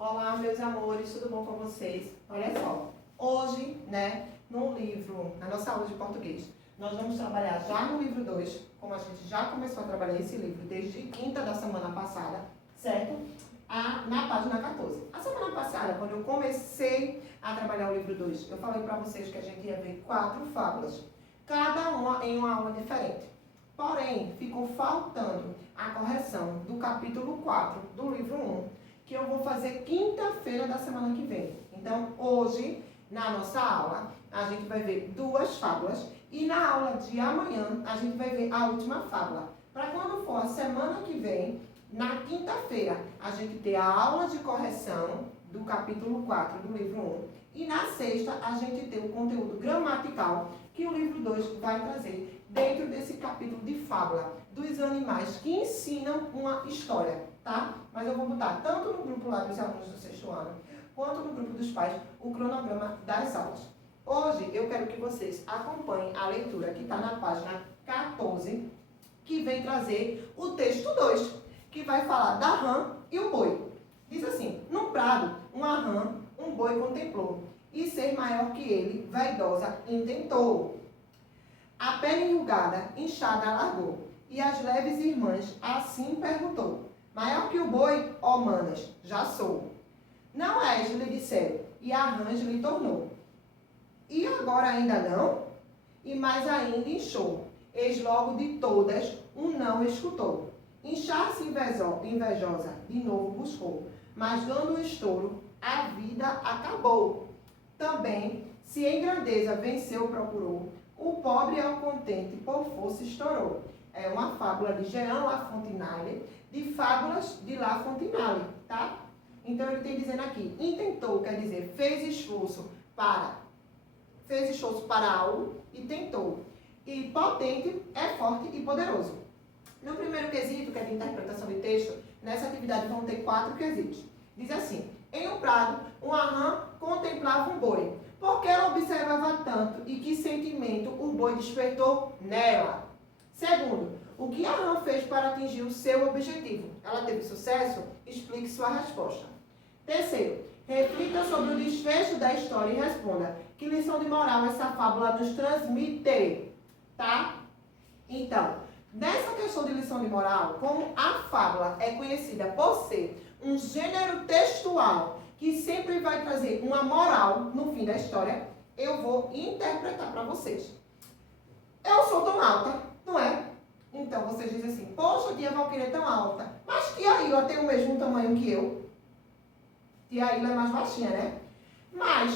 Olá, meus amores, tudo bom com vocês? Olha só, hoje, no livro, na nossa aula de português, nós vamos trabalhar já no livro 2, como a gente já começou a trabalhar esse livro desde quinta da semana passada, certo? Na página 14. A semana passada, quando eu comecei a trabalhar o livro 2, eu falei para vocês que a gente ia ver 4 fábulas, cada uma em uma aula diferente. Porém, ficou faltando a correção do capítulo 4 do livro 1, que eu vou fazer quinta-feira da semana que vem. Então, hoje, na nossa aula, a gente vai ver 2 fábulas e na aula de amanhã, a gente vai ver a última fábula. Para quando for a semana que vem, na quinta-feira, a gente ter a aula de correção do capítulo 4 do livro 1 e na sexta, a gente ter o conteúdo gramatical que o livro 2 vai trazer dentro desse capítulo de fábula dos animais que ensinam uma história, tá? Mas eu vou botar tanto no grupo lá dos alunos do sexto ano, quanto no grupo dos pais, o cronograma das aulas. Hoje eu quero que vocês acompanhem a leitura que está na página 14, que vem trazer o texto 2, que vai falar da rã e o boi. Diz assim: num prado, uma rã, um boi contemplou, e ser maior que ele, vaidosa, intentou. A pele enrugada, inchada, alargou, e as leves irmãs assim perguntou: maior que o boi, ó manas, já sou. Não és, lhe disseram, e a rã lhe tornou. E agora ainda não? E mais ainda inchou. Eis logo de todas um não escutou. Inchar-se invejosa, de novo buscou, mas dando um estouro, a vida acabou. Também, se em grandeza venceu procurou, o pobre ao contente por força estourou. É uma fábula de Jean La Fontenelle, de Fábulas de La Fontenelle, tá? Então ele tem dizendo aqui, intentou, quer dizer, fez esforço para algo e tentou. E potente é forte e poderoso. No primeiro quesito, que é de interpretação de texto, nessa atividade vão ter 4 quesitos. Diz assim: em um prado, uma rã contemplava um boi. Por que ela observava tanto e que sentimento o boi despertou nela? Segundo, o que a rã fez para atingir o seu objetivo? Ela teve sucesso? Explique sua resposta. Terceiro, reflita sobre o desfecho da história e responda: que lição de moral essa fábula nos transmite? Tá? Então, nessa questão de lição de moral, como a fábula é conhecida por ser um gênero textual que sempre vai trazer uma moral no fim da história, eu vou interpretar para vocês. Eu sou tão alta, não é? Então vocês dizem assim: poxa, tia Valquíria é tão alta, mas tia Ilha tem o mesmo tamanho que eu. Tia Ilha é mais baixinha, né? Mas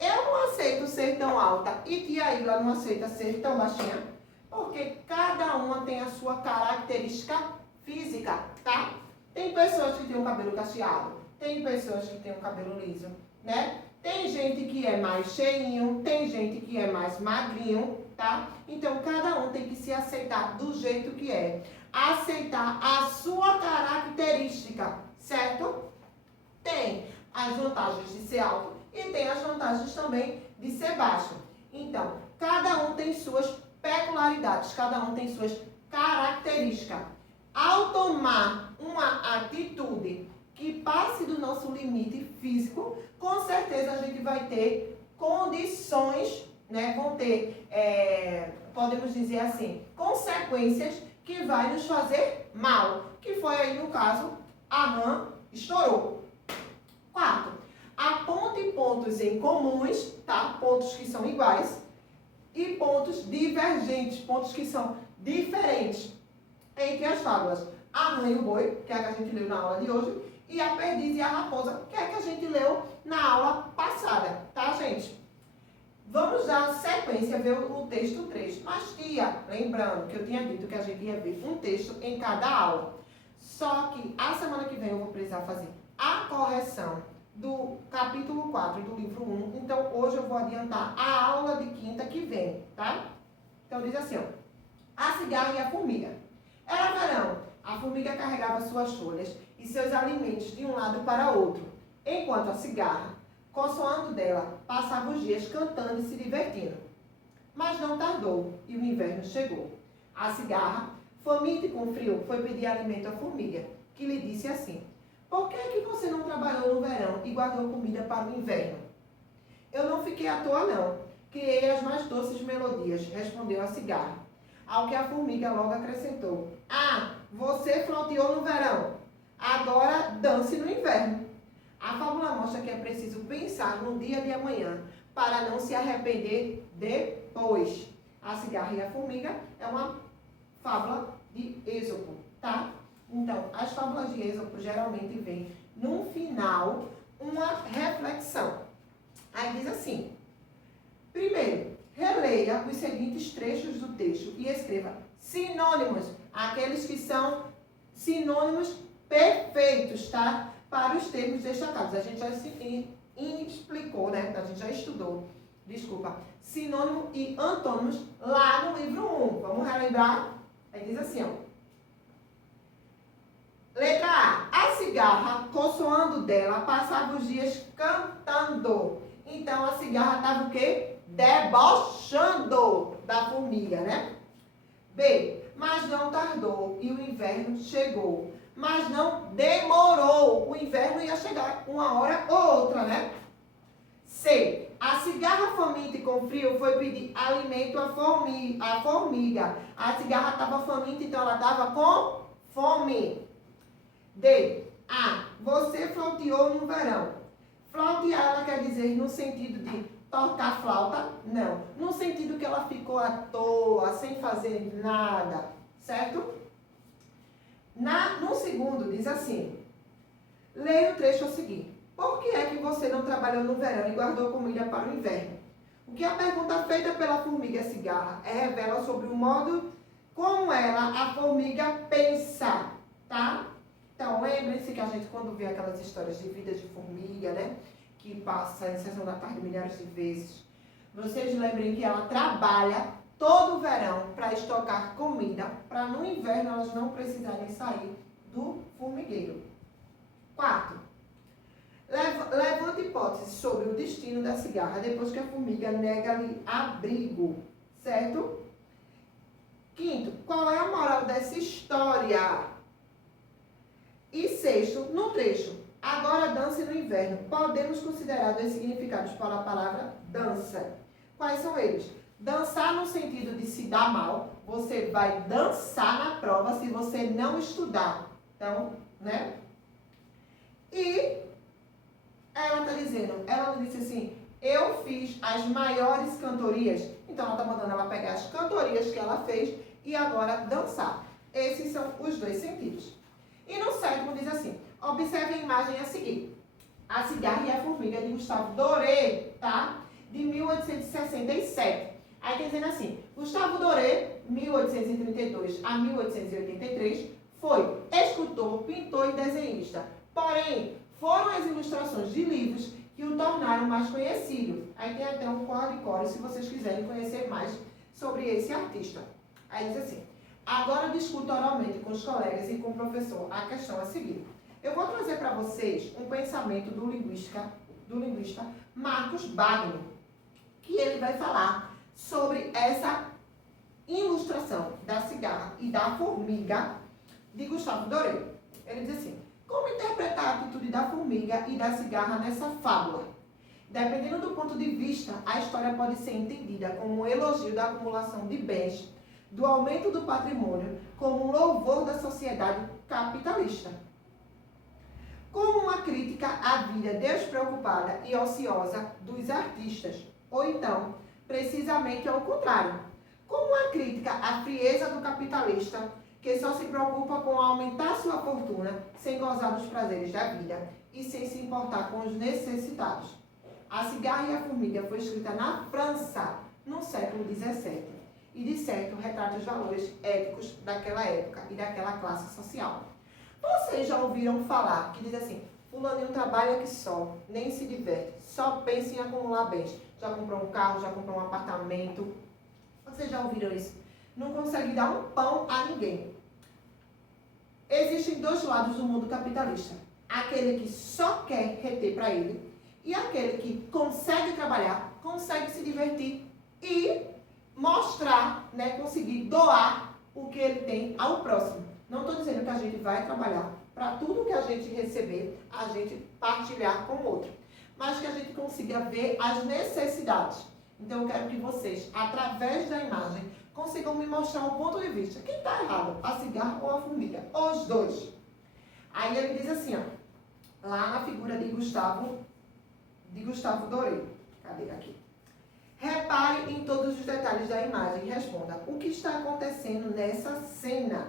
eu não aceito ser tão alta e tia Ilha não aceita ser tão baixinha, porque cada uma tem a sua característica física, tá? Tem pessoas que têm o cabelo cacheado, tem pessoas que têm o cabelo liso, né? Tem gente que é mais cheinho, tem gente que é mais magrinho, tá? Então, cada um tem que se aceitar do jeito que é. Aceitar a sua característica, certo? Tem as vantagens de ser alto e tem as vantagens também de ser baixo. Então, cada um tem suas peculiaridades, cada um tem suas características. Ao tomar uma atitude que passe do nosso limite físico, com certeza a gente vai ter condições, né? Vão ter, podemos dizer assim, consequências que vai nos fazer mal. Que foi aí, no caso, a rã estourou. 4. Aponte pontos em comuns, tá? Pontos que são iguais. E pontos divergentes, pontos que são diferentes entre as fábulas A Rã e o Boi, que é a que a gente leu na aula de hoje, e a Perdiz e a Raposa, que é a que a gente leu na aula passada, tá, gente? Vamos dar sequência, ver o texto 3. Mas, tia, lembrando que eu tinha dito que a gente ia ver um texto em cada aula. Só que a semana que vem eu vou precisar fazer a correção do capítulo 4 do livro 1. Então, hoje eu vou adiantar a aula de quinta que vem, tá? Então, diz assim, ó: a cigarra e a formiga. Era verão. A formiga carregava suas folhas e seus alimentos de um lado para outro, enquanto a cigarra, consoando dela, passava os dias cantando e se divertindo. Mas não tardou e o inverno chegou. A cigarra, faminta e com frio, foi pedir alimento à formiga, que lhe disse assim: por que é que você não trabalhou trabalhou no verão e guardou comida para o inverno. Eu não fiquei à toa, não. Criei as mais doces melodias, respondeu a cigarra. Ao que a formiga logo acrescentou. Ah, você flautiou no verão. Agora dance no inverno. A fábula mostra que é preciso pensar no dia de amanhã para não se arrepender depois. A cigarra e a formiga é uma fábula de Êxopo, tá? Então, as fábulas de Êxopo geralmente vêm no final uma reflexão. Aí diz assim: primeiro, releia os seguintes trechos do texto e escreva sinônimos, aqueles que são sinônimos perfeitos, tá? Para os termos destacados. A gente já explicou, né? A gente já estudou, desculpa, sinônimo e antônimos lá no livro 1. Vamos relembrar? Aí diz assim, ó. Letra A. A cigarra, consoando dela, passava os dias cantando. Então, a cigarra estava o quê? Debochando da formiga, né? B. Mas não tardou e o inverno chegou. Mas não demorou. O inverno ia chegar uma hora ou outra, né? C. A cigarra faminta e com frio foi pedir alimento à formiga. A cigarra estava faminta, então ela estava com fome. D. A. Você flauteou no verão. Flautear, ela quer dizer no sentido de tocar flauta? Não. No sentido que ela ficou à toa, sem fazer nada. Certo? No segundo, diz assim. Leia o trecho a seguir. Por que é que você não trabalhou no verão e guardou comida para o inverno? O que a pergunta feita pela formiga cigarra revela sobre o modo como ela, a formiga, pensa, tá? Então, lembrem-se que a gente, quando vê aquelas histórias de vida de formiga, né? Que passa em Sessão da Tarde milhares de vezes. Vocês lembrem que ela trabalha todo o verão para estocar comida, para no inverno elas não precisarem sair do formigueiro. 4. Levante hipótese sobre o destino da cigarra depois que a formiga nega-lhe abrigo, certo? 5. Qual é a moral dessa história? E 6. No trecho, agora dance no inverno, podemos considerar dois significados para a palavra dança. Quais são eles? Dançar no sentido de se dar mal, você vai dançar na prova se você não estudar. Então, né? E ela está dizendo, ela disse assim, eu fiz as maiores cantorias. Então, ela está mandando ela pegar as cantorias que ela fez e agora dançar. Esses são os dois sentidos. E no 7º diz assim, observe a imagem a seguir. A cigarra e a formiga de Gustave Doré, tá? De 1867. Aí está dizendo assim, Gustave Doré, 1832 a 1883, foi escultor, pintor e desenhista. Porém, foram as ilustrações de livros que o tornaram mais conhecido. Aí tem até um código se vocês quiserem conhecer mais sobre esse artista. Aí diz assim, agora discuto oralmente com os colegas e com o professor a questão a seguir. Eu vou trazer para vocês um pensamento do linguista Marcos Bagno, que ele vai falar sobre essa ilustração da cigarra e da formiga de Gustave Doré. Ele diz assim, como interpretar a atitude da formiga e da cigarra nessa fábula? Dependendo do ponto de vista, a história pode ser entendida como um elogio da acumulação de bens, do aumento do patrimônio, como um louvor da sociedade capitalista. Como uma crítica à vida despreocupada e ociosa dos artistas. Ou então, precisamente ao contrário. Como uma crítica à frieza do capitalista, que só se preocupa com aumentar sua fortuna, sem gozar dos prazeres da vida e sem se importar com os necessitados. A cigarra e a formiga foi escrita na França, no século XVII, e de certo retrata os valores éticos daquela época e daquela classe social. Vocês já ouviram falar que diz assim, fulaninho trabalha que só, nem se diverte, só pensa em acumular bens. Já comprou um carro, já comprou um apartamento. Vocês já ouviram isso? Não consegue dar um pão a ninguém. Existem dois lados do mundo capitalista. Aquele que só quer reter para ele e aquele que consegue trabalhar, consegue se divertir e mostrar, né, conseguir doar o que ele tem ao próximo. Não estou dizendo que a gente vai trabalhar para tudo que a gente receber, a gente partilhar com o outro. Mas que a gente consiga ver as necessidades. Então, eu quero que vocês, através da imagem, consigam me mostrar um ponto de vista. Quem está errado? A cigarra ou a formiga? Os dois. Aí ele diz assim, ó, lá na figura de Gustavo Doré. Cadê aqui? Repare em todos os detalhes da imagem e responda: o que está acontecendo nessa cena?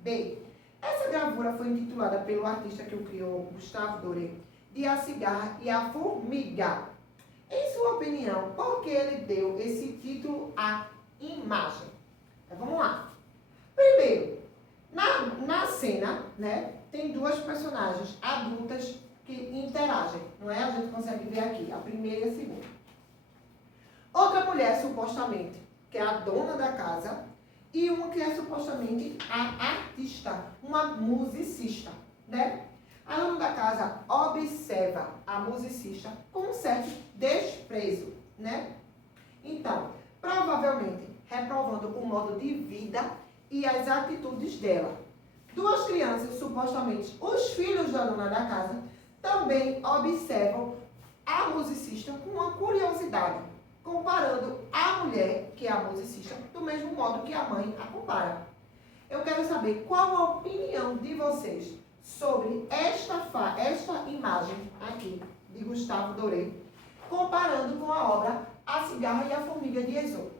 B. Essa gravura foi intitulada pelo artista que o criou, Gustavo Doré, de A Cigarra e a Formiga. Em sua opinião, por que ele deu esse título à imagem? Então, vamos lá. Primeiro, na cena, né, tem duas personagens adultas que interagem, não é? A gente consegue ver aqui, a primeira e a segunda. Outra mulher, supostamente, que é a dona da casa, e uma que é supostamente a artista, uma musicista, né? A dona da casa observa a musicista com um certo desprezo, né? Então, provavelmente reprovando o modo de vida e as atitudes dela. Duas crianças, supostamente os filhos da dona da casa, também observam a musicista com uma curiosidade, comparando a mulher, que é a musicista, do mesmo modo que a mãe a compara. Eu quero saber qual a opinião de vocês sobre esta imagem aqui de Gustavo Doré, comparando com a obra A Cigarra e a Formiga de Êxodo.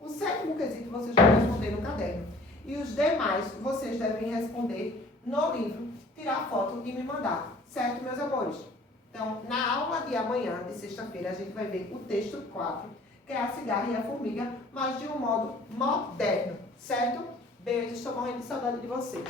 O 7º quesito vocês vão responder no caderno. E os demais vocês devem responder no livro, tirar foto e me mandar. Certo, meus amores? Então, na aula de amanhã, de sexta-feira, a gente vai ver o texto 4, que é A Cigarra e a Formiga, mas de um modo moderno. Certo? Beijo, estou morrendo de saudade de vocês.